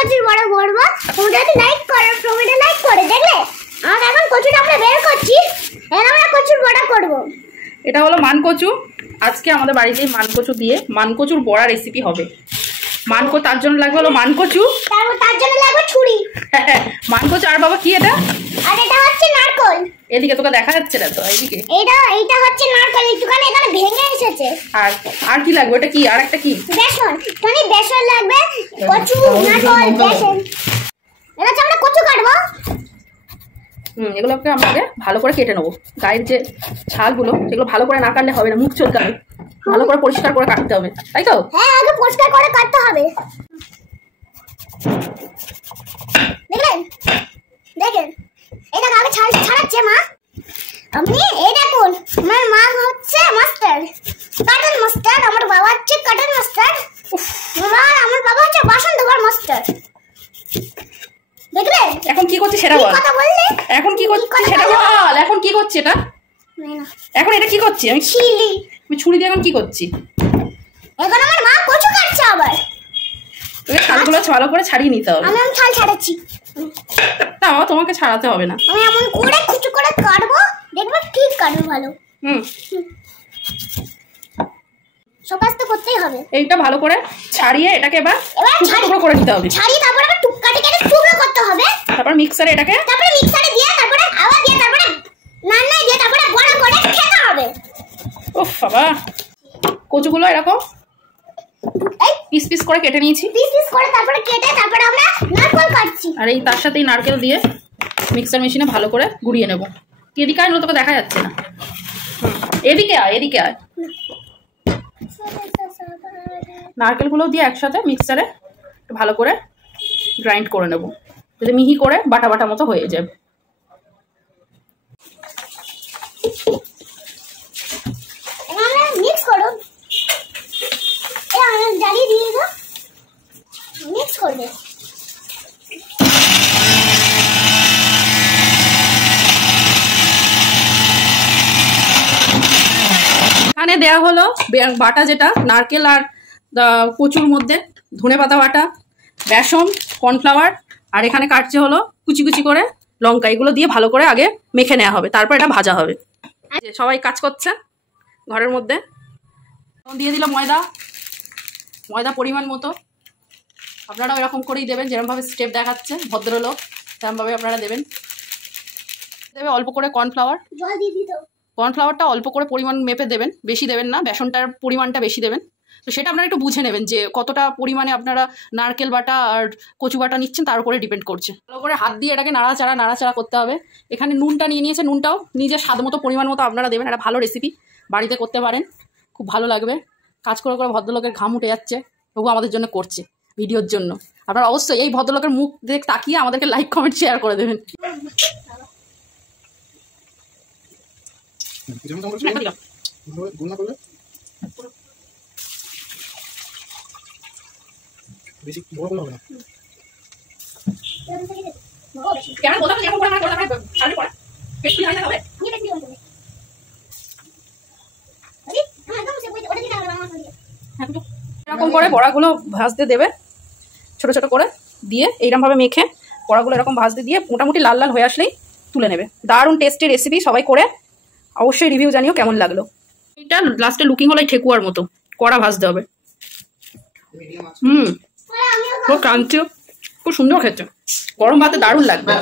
কচুর বড়া করবো। তোমরা যদি লাইক করো, তোমরা লাইক করে দেখলে আর এখন কচুটা আমরা বের করছি, এখন আমরা কচুর বড়া করব। এটা হলো মানকচু। আজকে আমাদের বাড়িতেই মানকচু দিয়ে মানকচুর বড়া রেসিপি হবে। তার জন্য লাগবে হলো মানকচু, তার জন্য লাগবে ছুরি। মানকচু আর বাবা কি এটা? আর এটা হচ্ছে নারকেল। এদিকে তোকে দেখা যাচ্ছে না তো, এইদিকে। এইটা হচ্ছে নারকেল, একটুখানি এখানে ভেঙে এসেছে। আর কি লাগবে? ওটা কি? আর একটা কি? বেসন। মানে বেসন লাগবে, কচু, নারকেল, বেসন। এটা আমরা কচু কাটবো। এগুলোকে আমাকে ভালো করে কেটে নেবো। গায়ের যে ছালগুলো সেগুলো ভালো করে না কাটলে হবে না, মুখ চলতে হবে, ভালো করে পরিষ্কার করে কাটতে হবে, তাই তো? হ্যাঁ, আগে পরিষ্কার করে কাটতে হবে। দেখলেন দেখেন, এটা আগে ছাল ছাড়াচ্ছে মা। আপনি এই দেখুন, আমার মা হচ্ছে মাস্টার, কাটন মাস্টার, আমার বাবা হচ্ছে কাটন মাস্টার, আর আমার বাবা হচ্ছে বাসন ধোয়ার মাস্টার। দেখলেন এখন কি করছে সেটা বল। কথা বললে এখন কি করছে সেটা বল। এখন কি করছে এটা? এখন এটা কি করছি আমি? ছুরি দিয়ে এখন কি করছি? এখন আমার মা কচু কাটছে আবার। তোকে ছালগুলো ভালো করে ছাড়িয়ে নিতে হবে। আমি ছাল ছাড়াচ্ছি। না বাবা, তোমাকে ছাড়াতে হবে না। আমি এমন করে কুচু করে কাটবো, দেখবে ঠিক কাটবো ভালো। সব কাজ তো করতেই হবে। এইটা ভালো করে ছাড়িয়ে এটাকে এবার টুকরো করে নিতে হবে। ছাড়িয়ে তারপর আবার টুকরো করতে হবে। তারপর মিক্সারে দিয়ে তারপরে আবার দিয়ে তারপরে নাড়াই দিয়ে তারপরে বড় করে খেতে হবে। ওফ বাবা, কচুগুলো এরকম পিস পিস করে কেটে নিয়েছি। পিস করে তারপরে কেটে তারপরে আমরা নারকেল কাটছি। আর এই তার সাথেই নারকেল দিয়ে মিক্সার মেশিনে ভালো করে গুঁড়িয়ে নেব। এদিকে আয়, তোকে দেখা যাচ্ছে না। এদিকে আয়। নারকেলগুলো দিয়ে একসাথে মিক্সারে ভালো করে গ্রাইন্ড করে নেব, যাতে মিহি করে বাটা বাটা মতো হয়ে যাবে। মিক্স করো, জ্বালিয়ে দিয়ে দাও, মিক্স করবে। এখানে দেওয়া হলো বাটা, যেটা নারকেল আর কচুর মধ্যে ধনেপাতা বাটা, বেসন, কর্নফ্লাওয়ার, আর এখানে কাটছে হলো কুচি কুচি করে লঙ্কা। এগুলো দিয়ে ভালো করে আগে মেখে নেওয়া হবে, তারপর এটা ভাজা হবে। সবাই কাজ করছে ঘরের মধ্যে। দিয়ে দিল ময়দা পরিমাণ মতো। আপনারাও এরকম করেই দেবেন, যেরকমভাবে স্টেপ দেখাচ্ছে ভদ্রলোক, সেরকমভাবে আপনারা দেবেন। অল্প করে কর্নফ্লাওয়ারটা অল্প করে পরিমাণ মেপে দেবেন, বেশি দেবেন না, বেসনটার পরিমাণটা বেশি দেবেন। তো সেটা আপনারা একটু বুঝে নেবেন যে কতটা পরিমাণে আপনারা নারকেল বাটা আর কচু বাটা নিচ্ছেন, তার উপরে ডিপেন্ড করছে। ভালো করে হাত দিয়ে এটাকে নাড়াচাড়া করতে হবে। এখানে নুনটা নিয়ে নিয়েছে, নুনটাও নিজের স্বাদ মতো পরিমাণ মতো আপনারা দেবেন। একটা ভালো রেসিপি, বাড়িতে করতে পারেন, খুব ভালো লাগবে। কাজ করে করে ভদ্রলোকের ঘাম উঠে যাচ্ছে, তবু আমাদের জন্য করছে, ভিডিওর জন্য। আপনারা অবশ্যই এই ভদ্রলোকের মুখ দেখে তাকিয়ে আমাদেরকে লাইক কমেন্ট শেয়ার করে দেবেন। এরকম করে বড়াগুলো ভাজতে দেবে, ছোট ছোট করে দিয়ে এইরকম ভাবে মেখে বড়াগুলো এরকম ভাজতে দিয়ে মোটামুটি লাল লাল হয়ে আসলেই তুলে নেবে। দারুণ টেস্টি রেসিপি, সবাই করে অবশ্যই রিভিউ জানিও কেমন লাগলো। এটা লাস্টে লুকিং হলো ঠেকুয়ার মতো কড়া ভাজতে হবে। খুব ক্রাঞ্চি, খুব সুন্দর খেতে, গরম ভাতে দারুণ লাগবে।